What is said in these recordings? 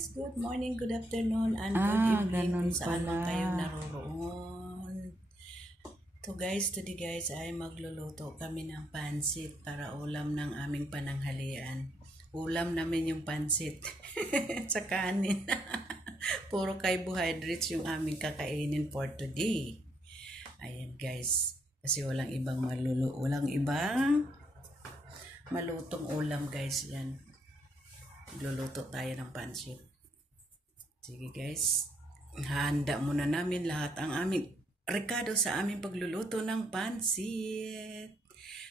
guys, good morning, good afternoon, and good evening kung saan man kayo naroroon. Today guys ay magluluto kami ng pansit para ulam ng aming pananghalian. Ulam namin yung pansit sa kanin. Puro carbohydrates yung aming kakainin for today. Ayan guys, kasi walang ibang malutong ulam guys yan. Luluto tayo ng pansit. Sige guys, handa muna namin lahat ang aming rekado sa aming pagluluto ng pansit.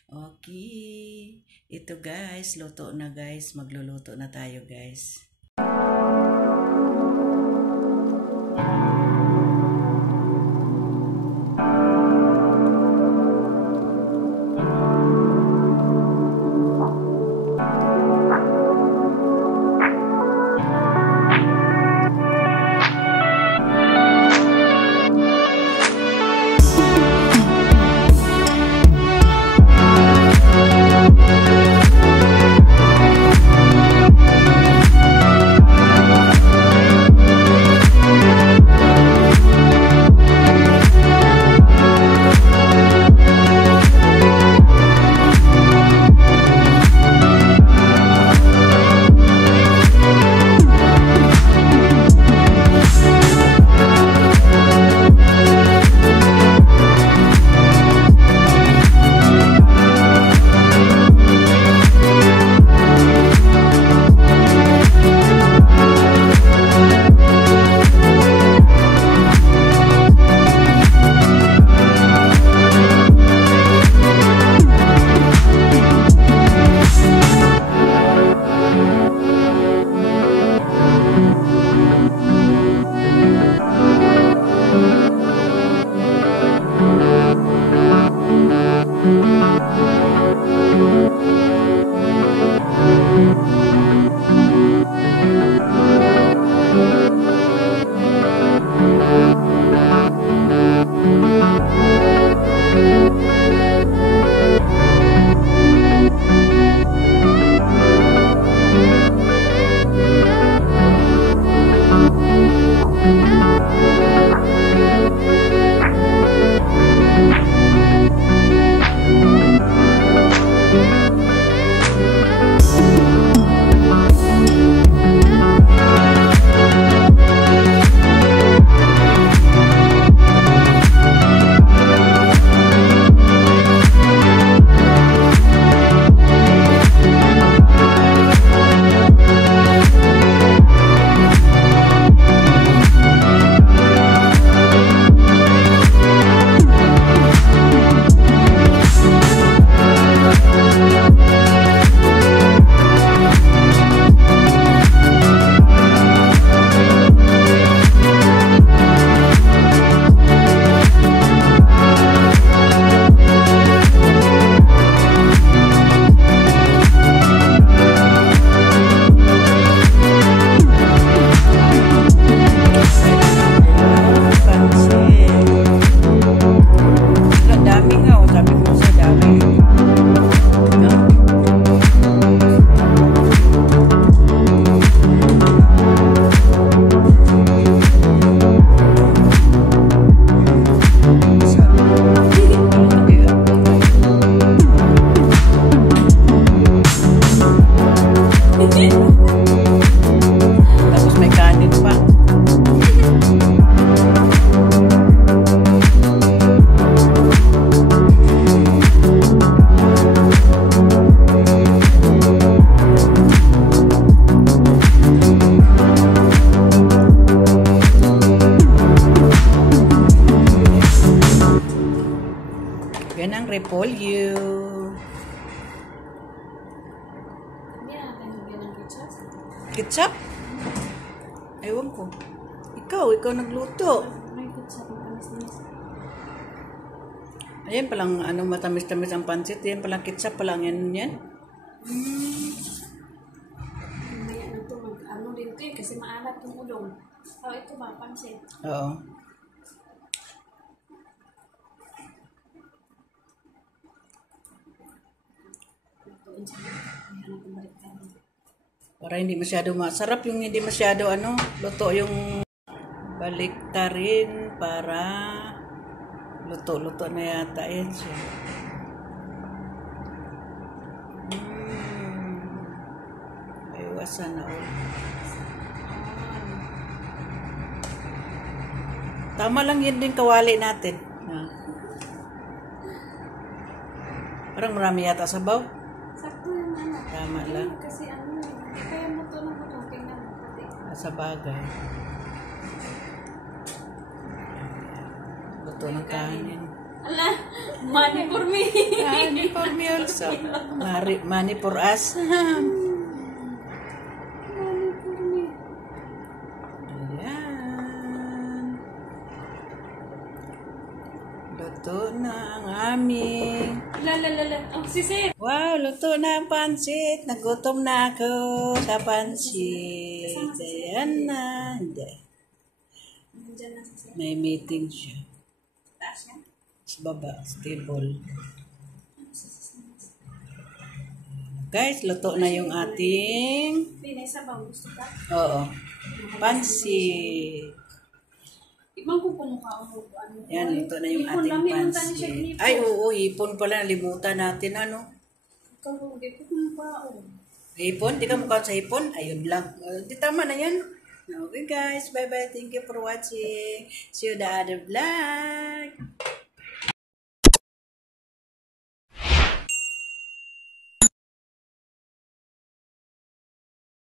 Okay, ito guys, luto na guys, magluluto na tayo guys. Yan ang repolyo. Ketchup? Ewan ko. Ikaw nagluto. Ayan palang matamis-tamis ang pansit. Ayan palang ketchup palang yan. Mamaya na ito, din ito kasi maalat yung ulong. Ito ba, pansit? Oo. Ito, ayan ang baliktad. Para hindi masyado masarap yung hindi masyado luto yung baliktarin para luto-luto na yata yan siya. Iwasan na ulit. Tama lang yun din kawali natin. Parang marami yata sabaw. Sakto yung anak. Tama lang. Kasi hindi kaya mo ito ng udong. Tingnan mo pati. Sa bagay. Luto ng kanin. Ala, money for me. Money for me also. Money for us. Money for me. Ayan. Luto na ang aming. Oh, si Sir. Wow, luto na ang pansit. Nagutom na ako sa pansit. Ayan na. Hindi. Nandiyan na si Sir. May meeting siya. Taas yan. Sa baba, sa table. Guys, luto na yung ating... Pinay sabaw. Gusto ka? Oo. Pansit. Ibang ko kumukha mo. Yan, luto na yung ating pansit. Ay, oo, hipon pala. Nalimutan natin, Ikaw, hindi ko kumukha. Hipon? Di ka mukha sa hipon? Ayun lang. Di tama na yan. Okay guys, bye-bye. Thank you for watching. See you the other vlog.